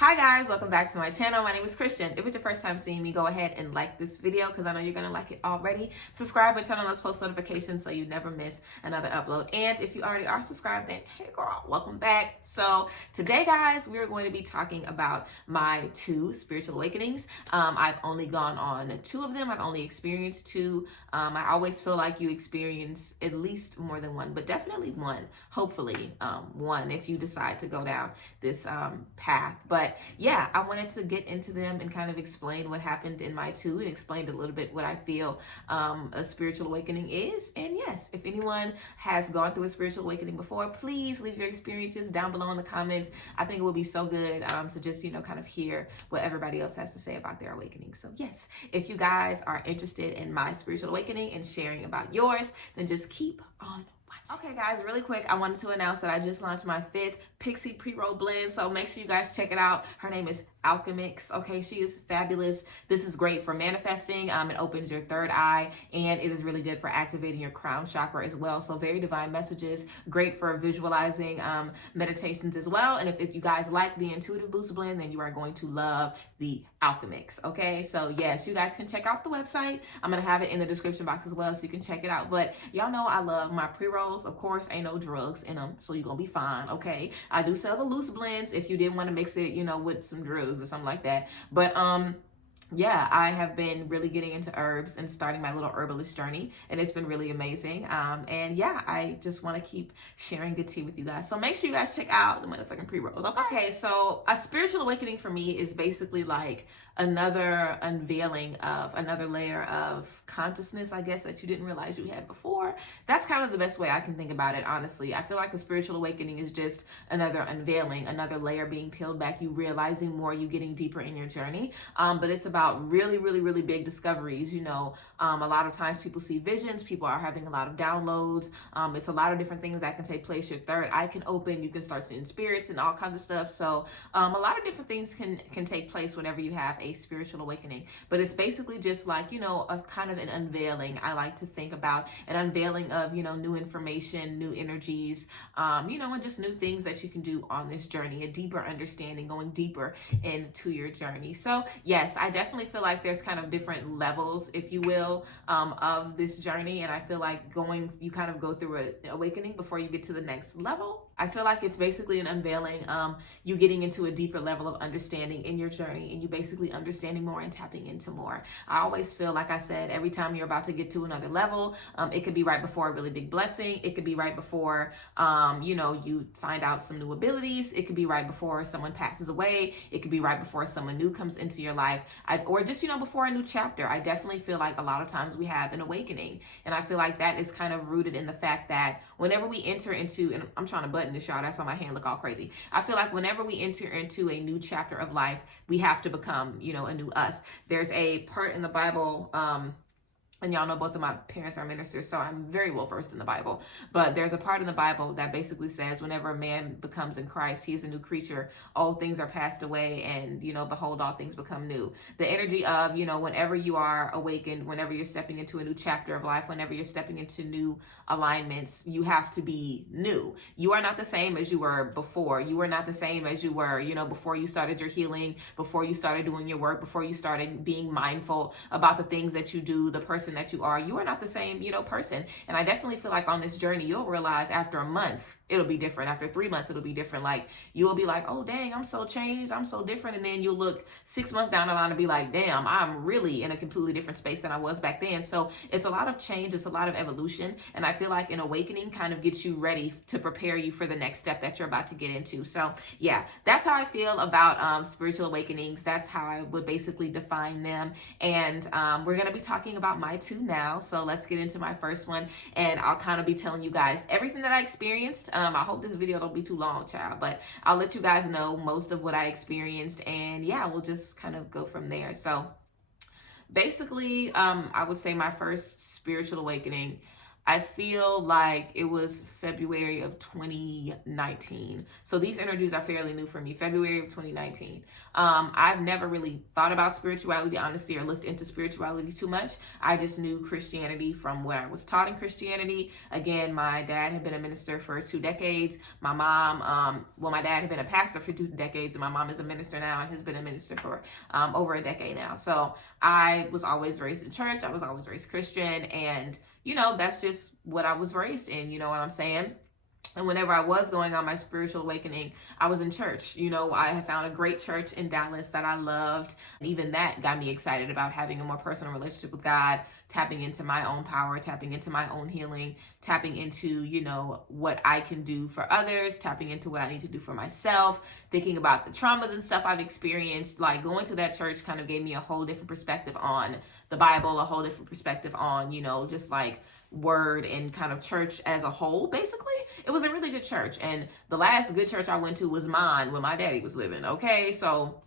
Hi guys, welcome back to my channel. My name is Christian. If it's your first time seeing me, go ahead and like this video because I know you're gonna like it already. Subscribe and turn on those post notifications so you never miss another upload. And if you already are subscribed, then hey girl, welcome back. So today guys, we're going to be talking about my 2 spiritual awakenings. I've only gone on 2 of them. I've only experienced 2. I always feel like you experience at least more than 1, but definitely 1, hopefully 1 if you decide to go down this path. But yeah, I wanted to get into them and kind of explain what happened in my 2 and explain a little bit what I feel a spiritual awakening is. And yes, if anyone has gone through a spiritual awakening before, please leave your experiences down below in the comments. I think it would be so good to just, kind of hear what everybody else has to say about their awakening. So yes, if you guys are interested in my spiritual awakening and sharing about yours, then just keep on. Okay guys, really quick, I wanted to announce that I just launched my 5th Pixie pre-roll blend, so make sure you guys check it out. Her name is Alchemix. Okay, she is fabulous. This is great for manifesting. It opens your 3rd eye, and it is really good for activating your crown chakra as well. So very divine messages, great for visualizing meditations as well. And if you guys like the Intuitive Boost blend, then you are going to love the Alchemix. Okay, so yes, you guys can check out the website. I'm gonna have it in the description box as well, so you can check it out. But y'all know I love my pre-rolls. Of course, ain't no drugs in them, so you're gonna be fine. Okay, I do sell the loose blends if you didn't want to mix it, with some drugs or something like that. But yeah, I have been really getting into herbs and starting my little herbalist journey, and it's been really amazing. And yeah, I just want to keep sharing good tea with you guys. So make sure you guys check out the motherfucking pre-rolls. Okay, so a spiritual awakening for me is basically like another unveiling of another layer of consciousness, I guess, that you didn't realize you had before. That's kind of the best way I can think about it, honestly. I feel like a spiritual awakening is just another unveiling, another layer being peeled back, you realizing more, you getting deeper in your journey. But it's about really big discoveries. A lot of times people see visions, people are having a lot of downloads. It's a lot of different things that can take place. Your 3rd eye can open, you can start seeing spirits and all kinds of stuff. So a lot of different things can take place whenever you have a spiritual awakening. But it's basically just like, a kind of an unveiling. I like to think about an unveiling of, new information, new energies, and just new things that you can do on this journey, a deeper understanding, going deeper into your journey. So yes, I definitely feel like there's kind of different levels, if you will, of this journey. And I feel like you kind of go through an awakening before you get to the next level. I feel like it's basically an unveiling, you getting into a deeper level of understanding in your journey, and you basically understanding more and tapping into more. I always feel, like I said, every time you're about to get to another level, it could be right before a really big blessing. It could be right before, you find out some new abilities. It could be right before someone passes away. It could be right before someone new comes into your life, or just, before a new chapter. I definitely feel like a lot of times we have an awakening. And I feel like that is kind of rooted in the fact that whenever we enter into, and I'm trying to button this, y'all, that's why my hand look all crazy. I feel like whenever we enter into a new chapter of life, we have to become, a new us. There's a part in the Bible, and y'all know both of my parents are ministers, so I'm very well versed in the Bible. But there's a part in the Bible that basically says whenever a man becomes in Christ, he is a new creature. Old things are passed away, and, behold, all things become new. The energy of, whenever you are awakened, whenever you're stepping into a new chapter of life, whenever you're stepping into new alignments, you have to be new. You are not the same as you were before. You are not the same as you were, before you started your healing, before you started doing your work, before you started being mindful about the things that you do, the person that you are not the same, person. And I definitely feel like on this journey, you'll realize after a month, it'll be different. After 3 months, it'll be different. Like, you'll be like, oh, dang, I'm so changed. I'm so different. And then you'll look 6 months down the line and be like, damn, I'm really in a completely different space than I was back then. So it's a lot of change. It's a lot of evolution. And I feel like an awakening kind of gets you ready to prepare you for the next step that you're about to get into. So yeah, that's how I feel about spiritual awakenings. That's how I would basically define them. And we're going to be talking about my 2 now. So let's get into my first one. And I'll kind of be telling you guys everything that I experienced. I hope this video don't be too long, child, but I'll let you guys know most of what I experienced, and yeah, we'll just kind of go from there. So basically, I would say my first spiritual awakening, I feel like it was February of 2019. So these energies are fairly new for me, February of 2019. I've never really thought about spirituality, honestly, or looked into spirituality too much. I just knew Christianity from what I was taught in Christianity. Again, my dad had been a minister for 2 decades. My mom, my dad had been a pastor for 2 decades, and my mom is a minister now and has been a minister for over a decade now. So I was always raised in church. I was always raised Christian, and that's just what I was raised in, you know what I'm saying? And whenever I was going on my spiritual awakening, I was in church. I had found a great church in Dallas that I loved. And even that got me excited about having a more personal relationship with God, tapping into my own power, tapping into my own healing, tapping into, what I can do for others, tapping into what I need to do for myself, thinking about the traumas and stuff I've experienced. Like, going to that church kind of gave me a whole different perspective on the Bible, a whole different perspective on, just like word and kind of church as a whole. Basically, it was a really good church, and the last good church I went to was mine when my daddy was living. Okay, so,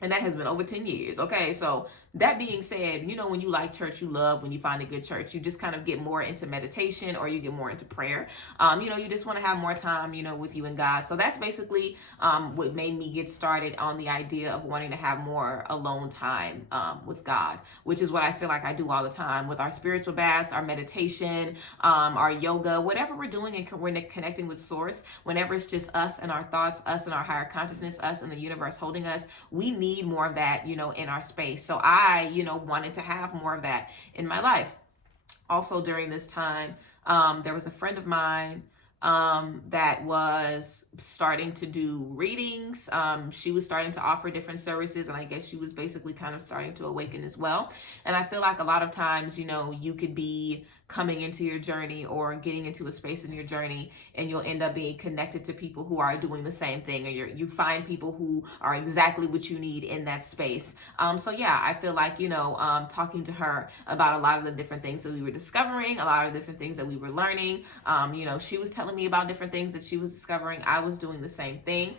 and that has been over 10 years. Okay, so that being said, when you like church, you love when you find a good church. You just kind of get more into meditation, or you get more into prayer. You just want to have more time, with you and God. So that's basically what made me get started on the idea of wanting to have more alone time with God, which is what I feel like I do all the time with our spiritual baths, our meditation, our yoga, whatever we're doing, and we're connecting with source. Whenever it's just us and our thoughts, us and our higher consciousness, us and the universe holding us, we need more of that, in our space. So I wanted to have more of that in my life. Also during this time, there was a friend of mine that was starting to do readings. She was starting to offer different services, and I guess she was basically kind of starting to awaken as well. And I feel like a lot of times, you could be coming into your journey or getting into a space in your journey, and you'll end up being connected to people who are doing the same thing, or you find people who are exactly what you need in that space. So yeah, I feel like, talking to her about a lot of the different things that we were discovering, a lot of different things that we were learning. She was telling me about different things that she was discovering. I was doing the same thing.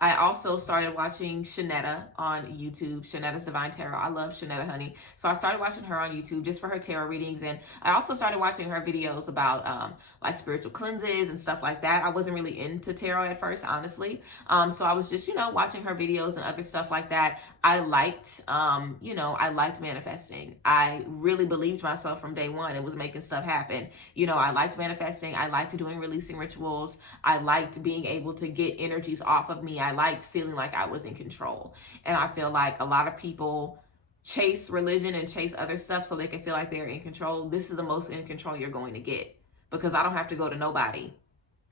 I also started watching Shanetta on YouTube, Shanetta's Divine Tarot. I love Shanetta, honey. So I started watching her on YouTube just for her tarot readings. And I also started watching her videos about like spiritual cleanses and stuff like that. I wasn't really into tarot at first, honestly. So I was just, watching her videos and other stuff like that. I liked, I liked manifesting. I really believed myself from day one and was making stuff happen. I liked manifesting. I liked doing releasing rituals. I liked being able to get energies off of me. I liked feeling like I was in control. And I feel like a lot of people chase religion and chase other stuff so they can feel like they're in control. This is the most in control you're going to get, because I don't have to go to nobody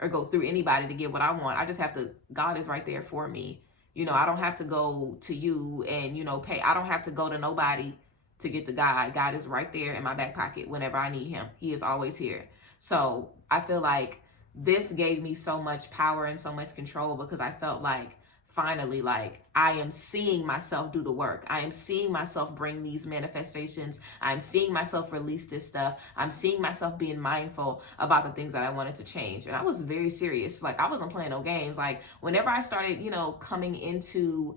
or go through anybody to get what I want. I just have to, God is right there for me. I don't have to go to you and, pay. I don't have to go to nobody to get to God. God is right there in my back pocket whenever I need him. He is always here. So I feel like this gave me so much power and so much control, because I felt like finally, like, I am seeing myself do the work. I am seeing myself bring these manifestations. I'm seeing myself release this stuff. I'm seeing myself being mindful about the things that I wanted to change. And I was very serious. Like, I wasn't playing no games. Like, whenever I started, coming into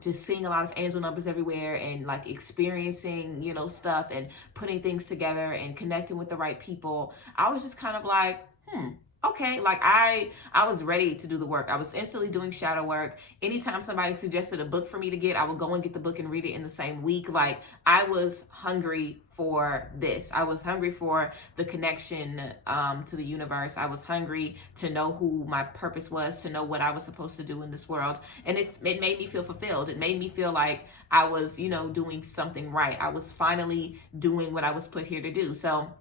just seeing a lot of angel numbers everywhere, and like experiencing, stuff and putting things together and connecting with the right people, I was just kind of like, okay, like I was ready to do the work. I was instantly doing shadow work. Anytime somebody suggested a book for me to get, I would go and get the book and read it in the same week. Like, I was hungry for this. I was hungry for the connection to the universe. I was hungry to know who my purpose was, to know what I was supposed to do in this world. And it made me feel fulfilled. It made me feel like I was, doing something right. I was finally doing what I was put here to do. So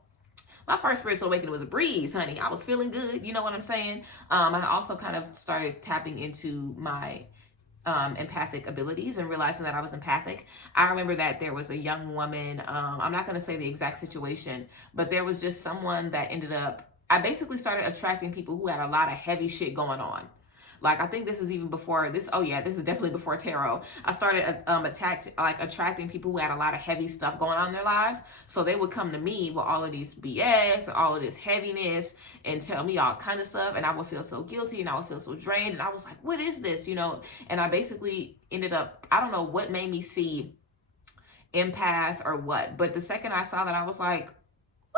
my first spiritual awakening was a breeze, honey. I was feeling good. You know what I'm saying? I also kind of started tapping into my empathic abilities and realizing that I was empathic. I remember that there was a young woman, I'm not going to say the exact situation, but there was just someone that ended up, I basically started attracting people who had a lot of heavy shit going on. Like, I think this is even before this. Oh yeah, this is definitely before tarot. I started attracting people who had a lot of heavy stuff going on in their lives. So they would come to me with all of these BS and all of this heaviness and tell me all kind of stuff. And I would feel so guilty and I would feel so drained. And I was like, what is this? And I basically ended up, I don't know what made me see empath or what. But the second I saw that, I was like,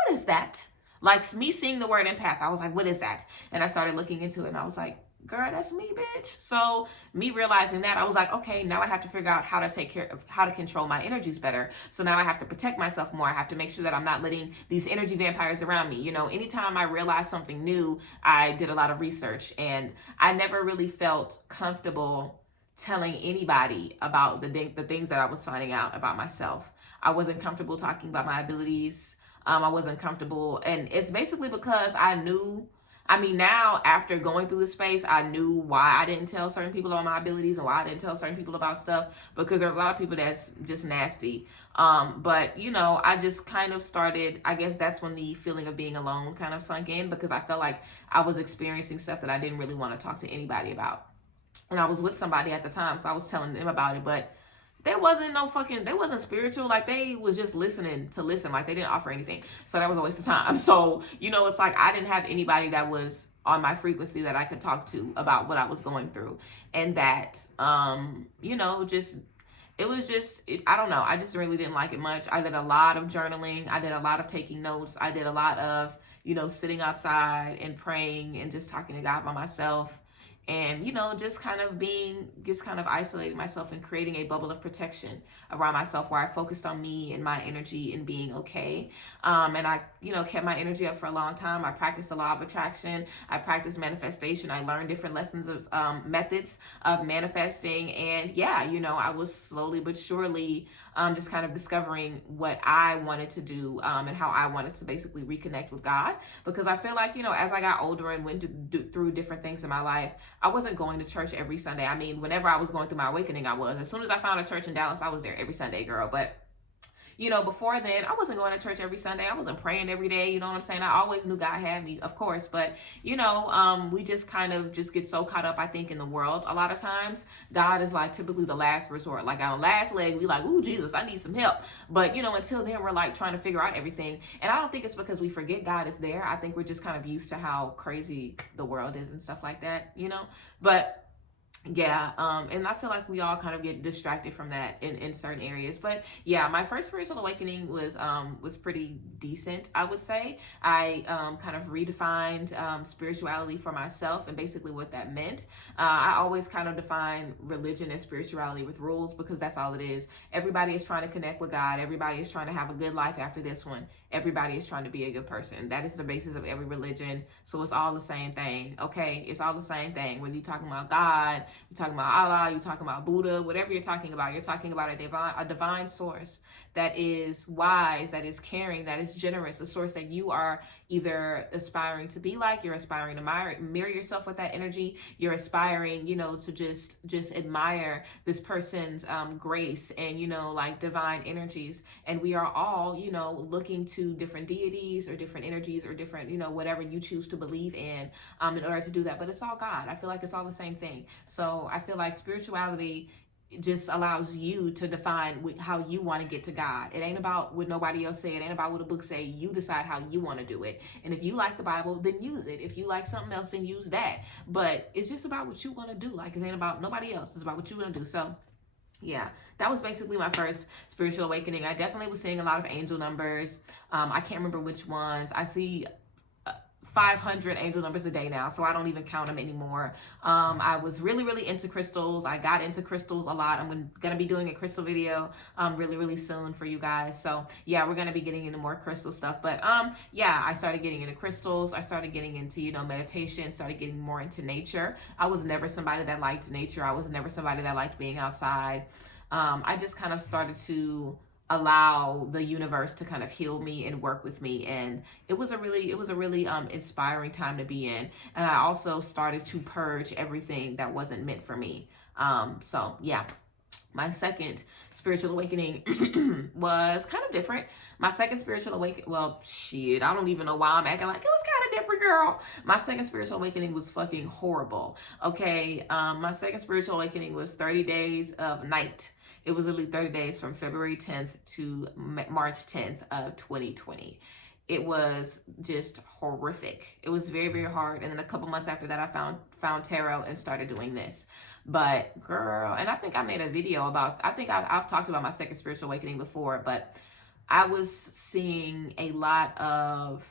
what is that? Like me seeing the word empath, I was like, what is that? And I started looking into it and I was like, girl, that's me, bitch. So me realizing that, I was like, okay, now I have to figure out how to take care of, how to control my energies better. So now I have to protect myself more. I have to make sure that I'm not letting these energy vampires around me. You know, anytime I realized something new, I did a lot of research, and I never really felt comfortable telling anybody about the things that I was finding out about myself. I wasn't comfortable talking about my abilities. I wasn't comfortable. And it's basically because I knew, I mean, now after going through this space, I knew why I didn't tell certain people about my abilities and why I didn't tell certain people about stuff, because there's a lot of people that's just nasty. But, you know, I just kind of started, I guess that's when the feeling of being alone kind of sunk in, because I felt like I was experiencing stuff that I didn't really want to talk to anybody about. And I was with somebody at the time, so I was telling them about it, but they wasn't spiritual. Like, they was just listening to listen. Like, they didn't offer anything. So that was a waste of time. So, you know, it's like I didn't have anybody that was on my frequency that I could talk to about what I was going through. And that, you know, I don't know. I just really didn't like it much. I did a lot of journaling. I did a lot of taking notes. I did a lot of, you know, sitting outside and praying and just talking to God by myself. And, you know, just kind of isolating myself and creating a bubble of protection around myself where I focused on me and my energy and being okay. And I, you know, kept my energy up for a long time. I practiced a law of attraction. I practiced manifestation. I learned different lessons of methods of manifesting. And yeah, you know, I was slowly but surely just kind of discovering what I wanted to do and how I wanted to basically reconnect with God. Because I feel like, you know, as I got older and went through different things in my life, I wasn't going to church every Sunday. I mean, whenever I was going through my awakening, I was. As soon as I found a church in Dallas, I was there every Sunday, girl. But, you know, before then, I wasn't going to church every Sunday. I wasn't praying every day. You know what I'm saying? I always knew God had me, of course. But, you know, we just kind of just get so caught up, I think, in the world. A lot of times, God is like typically the last resort. Like on last leg, we like, ooh, Jesus, I need some help. But, you know, until then, we're like trying to figure out everything. And I don't think it's because we forget God is there. I think we're just kind of used to how crazy the world is and stuff like that, you know? But yeah, and I feel like we all kind of get distracted from that in certain areas. But yeah, my first spiritual awakening was pretty decent, I would say. I kind of redefined spirituality for myself and basically what that meant. I always kind of define religion and spirituality with rules, because that's all it is. Everybody is trying to connect with God. Everybody is trying to have a good life after this one. Everybody is trying to be a good person. That is the basis of every religion. So it's all the same thing, okay? It's all the same thing. Whether you're talking about God, you're talking about Allah, you're talking about Buddha, whatever you're talking about a divine source that is wise, that is caring, that is generous, a source that you are either aspiring to be like, you're aspiring to mirror yourself with that energy, you're aspiring, you know, to just admire this person's grace and, you know, like divine energies. And we are all, you know, looking to different deities or different energies or different, you know, whatever you choose to believe in order to do that. But it's all God. I feel like it's all the same thing. So I feel like spirituality just allows you to define how you want to get to God. It ain't about what nobody else say. It ain't about what a book say. You decide how you want to do it. And if you like the Bible, then use it. If you like something else, then use that. But it's just about what you want to do. Like, it ain't about nobody else. It's about what you want to do. So yeah, that was basically my first spiritual awakening. I definitely was seeing a lot of angel numbers. I can't remember which ones. I see 500 angel numbers a day now, so I don't even count them anymore. I was really into crystals. I got into crystals a lot. I'm gonna be doing a crystal video really soon for you guys. So yeah, we're gonna be getting into more crystal stuff. But yeah, I started getting into crystals. I started getting into, you know, meditation, started getting more into nature. I was never somebody that liked nature. I was never somebody that liked being outside. I just kind of started to allow the universe to kind of heal me and work with me, and it was a really inspiring time to be in. And I also started to purge everything that wasn't meant for me. So yeah, my second spiritual awakening was kind of different. My second spiritual awakening, well, shit, I don't even know why I'm acting like it was kind of different, girl. My second spiritual awakening was fucking horrible. Okay, my second spiritual awakening was 30 days of night. It was literally 30 days from February 10th to March 10th of 2020. It was just horrific. It was very hard. And then a couple months after that, I found tarot and started doing this. But girl, and I think I made a video about, I think I've talked about my second spiritual awakening before, but I was seeing a lot of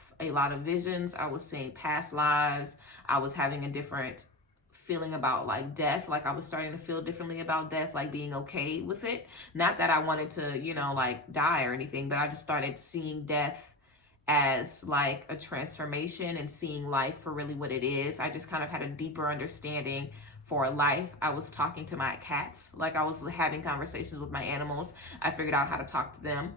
visions. I was seeing past lives. I was having a different feeling about like death. Like I was starting to feel differently about death, like being okay with it. Not that I wanted to, you know, like die or anything, but I just started seeing death as like a transformation and seeing life for really what it is. I just kind of had a deeper understanding for life. I was talking to my cats, like I was having conversations with my animals. I figured out how to talk to them.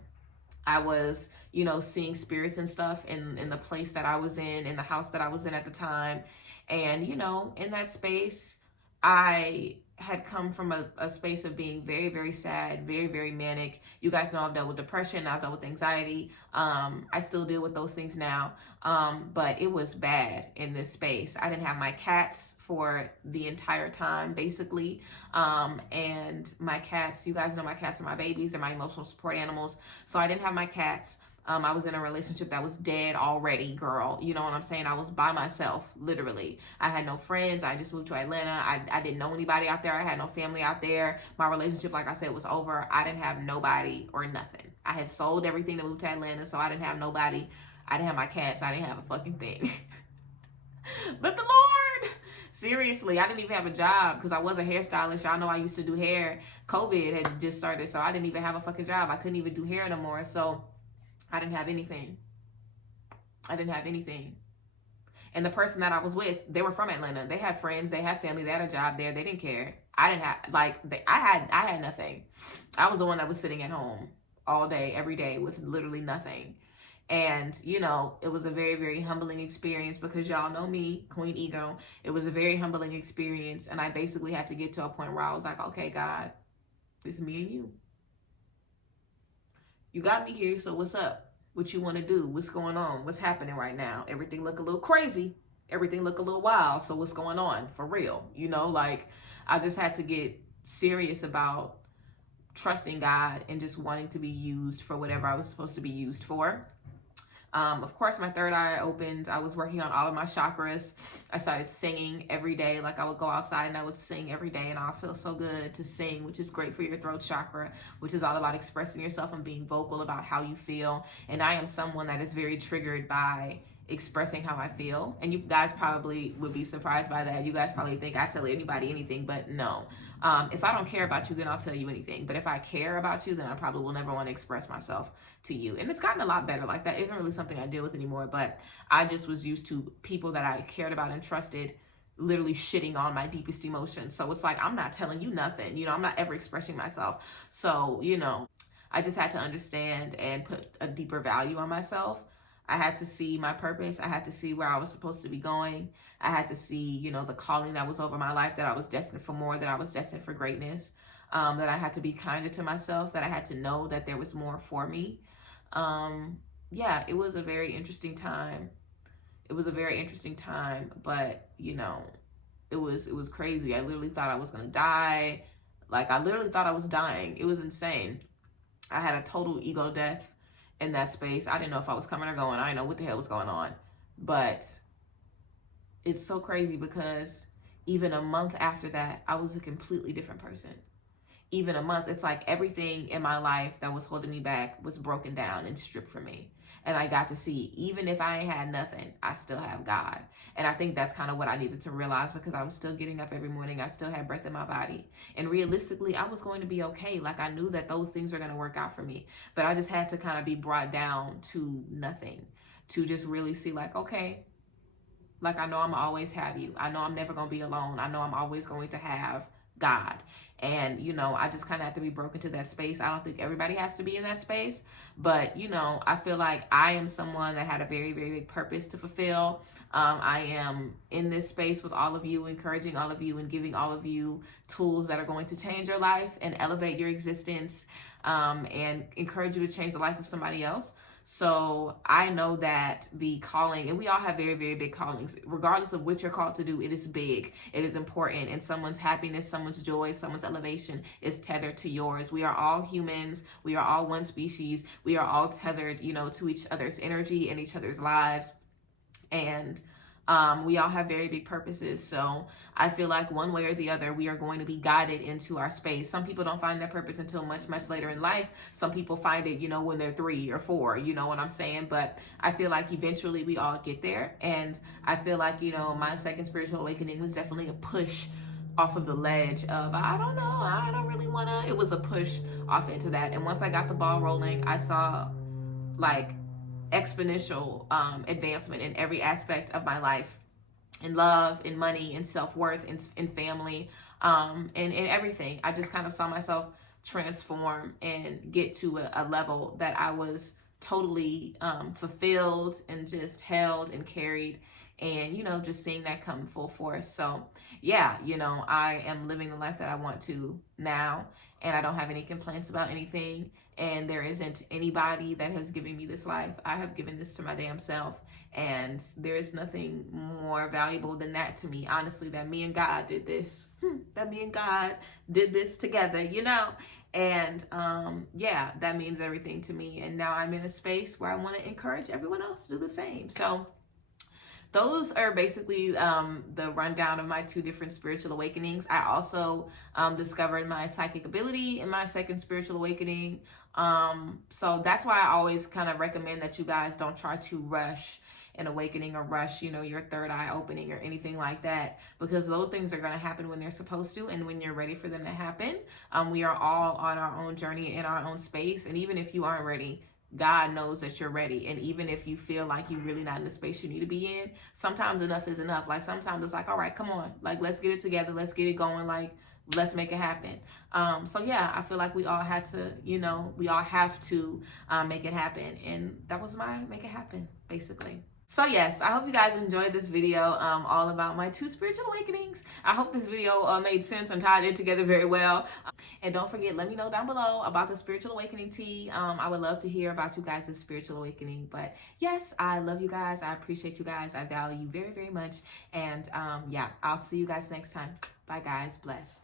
I was, you know, seeing spirits and stuff in the place that I was in the house that I was in at the time. And, you know, in that space, I had come from a space of being very, very sad, very, very manic. You guys know I've dealt with depression. I've dealt with anxiety. I still deal with those things now. But it was bad in this space. I didn't have my cats for the entire time, basically. And my cats, you guys know my cats are my babies. They're my emotional support animals. So I didn't have my cats. I was in a relationship that was dead already, girl. You know what I'm saying? I was by myself, literally. I had no friends. I just moved to Atlanta. I didn't know anybody out there. I had no family out there. My relationship, like I said, was over. I didn't have nobody or nothing. I had sold everything to move to Atlanta, so I didn't have nobody. I didn't have my cats. I didn't have a fucking thing. But the Lord, seriously, I didn't even have a job because I was a hairstylist. Y'all know I used to do hair. COVID had just started, so I didn't even have a fucking job. I couldn't even do hair no more, so I didn't have anything. I didn't have anything. And the person that I was with, they were from Atlanta. They had friends, they had family, they had a job there. They didn't care. I didn't have, like, I had nothing. I was the one that was sitting at home all day, every day with literally nothing. And, you know, it was a very, very humbling experience because y'all know me, Queen Ego. It was a very humbling experience. And I basically had to get to a point where I was like, okay, God, it's me and you. You got me here, so what's up? What you want to do? What's going on? What's happening right now? Everything look a little crazy. Everything look a little wild. So what's going on? For real. You know, like I just had to get serious about trusting God and just wanting to be used for whatever I was supposed to be used for. Of course, my third eye opened. I was working on all of my chakras. I started singing every day. Like I would go outside and I would sing every day, and I feel so good to sing, which is great for your throat chakra, which is all about expressing yourself and being vocal about how you feel. And I am someone that is very triggered by expressing how I feel. And you guys probably would be surprised by that. You guys probably think I tell anybody anything, but no. If I don't care about you, then I'll tell you anything. But if I care about you, then I probably will never want to express myself to you. And it's gotten a lot better. Like that isn't really something I deal with anymore, but I just was used to people that I cared about and trusted literally shitting on my deepest emotions. So it's like, I'm not telling you nothing, you know, I'm not ever expressing myself. So, you know, I just had to understand and put a deeper value on myself. I had to see my purpose. I had to see where I was supposed to be going. I had to see, you know, the calling that was over my life, that I was destined for more, that I was destined for greatness, that I had to be kinder to myself, that I had to know that there was more for me. Yeah, it was a very interesting time. It was a very interesting time, but, you know, it was crazy. I literally thought I was going to die. Like, I literally thought I was dying. It was insane. I had a total ego death in that space. I didn't know if I was coming or going. I didn't know what the hell was going on. But it's so crazy because even a month after that, I was a completely different person. Even a month, it's like everything in my life that was holding me back was broken down and stripped from me. And I got to see, even if I ain't had nothing, I still have God. And I think that's kind of what I needed to realize, because I was still getting up every morning. I still had breath in my body. And realistically, I was going to be okay. Like, I knew that those things were going to work out for me. But I just had to kind of be brought down to nothing, to just really see like, okay, like I know I'm always have you. I know I'm never going to be alone. I know I'm always going to have God. And, you know, I just kind of have to be broken to that space. I don't think everybody has to be in that space, but, you know, I feel like I am someone that had a very, very big purpose to fulfill. I am in this space with all of you, encouraging all of you and giving all of you tools that are going to change your life and elevate your existence, and encourage you to change the life of somebody else. So I know that the calling, and we all have very, very big callings, regardless of what you're called to do, it is big, it is important, and someone's happiness, someone's joy, someone's elevation is tethered to yours. We are all humans. We are all one species. We are all tethered, you know, to each other's energy and each other's lives. And We all have very big purposes. So I feel like one way or the other, we are going to be guided into our space. Some people don't find their purpose until much, much later in life. Some people find it, you know, when they're 3 or 4, you know what I'm saying? But I feel like eventually we all get there. And I feel like, you know, my second spiritual awakening was definitely a push off of the ledge of, I don't know, I don't really want to. It was a push off into that. And once I got the ball rolling, I saw like exponential advancement in every aspect of my life, in love, in money, in self-worth, in family, in everything. I just kind of saw myself transform and get to a level that I was totally fulfilled and just held and carried, and, you know, just seeing that come full force. So yeah, you know, I am living the life that I want to now, and I don't have any complaints about anything. And there isn't anybody that has given me this life. I have given this to my damn self. And there is nothing more valuable than that to me, honestly, that me and God did this. That me and God did this together, you know? And yeah, that means everything to me. And now I'm in a space where I want to encourage everyone else to do the same. So those are basically the rundown of my 2 different spiritual awakenings. I also discovered my psychic ability in my second spiritual awakening. So that's why I always kind of recommend that you guys don't try to rush an awakening or rush, you know, your third eye opening or anything like that, because those things are going to happen when they're supposed to and when you're ready for them to happen. We are all on our own journey in our own space. And even if you aren't ready, God knows that you're ready. And even if you feel like you're really not in the space you need to be in, sometimes enough is enough. Like sometimes it's like, all right, come on, like, let's get it together. Let's get it going. Like, let's make it happen. So yeah, I feel like we all had to, you know, we all have to make it happen. And that was my make it happen, basically. So yes, I hope you guys enjoyed this video all about my 2 spiritual awakenings. I hope this video made sense and tied it together very well. And don't forget, let me know down below about the spiritual awakening tea. I would love to hear about you guys' spiritual awakening. But yes, I love you guys. I appreciate you guys. I value you very, very much. And yeah, I'll see you guys next time. Bye guys. Bless.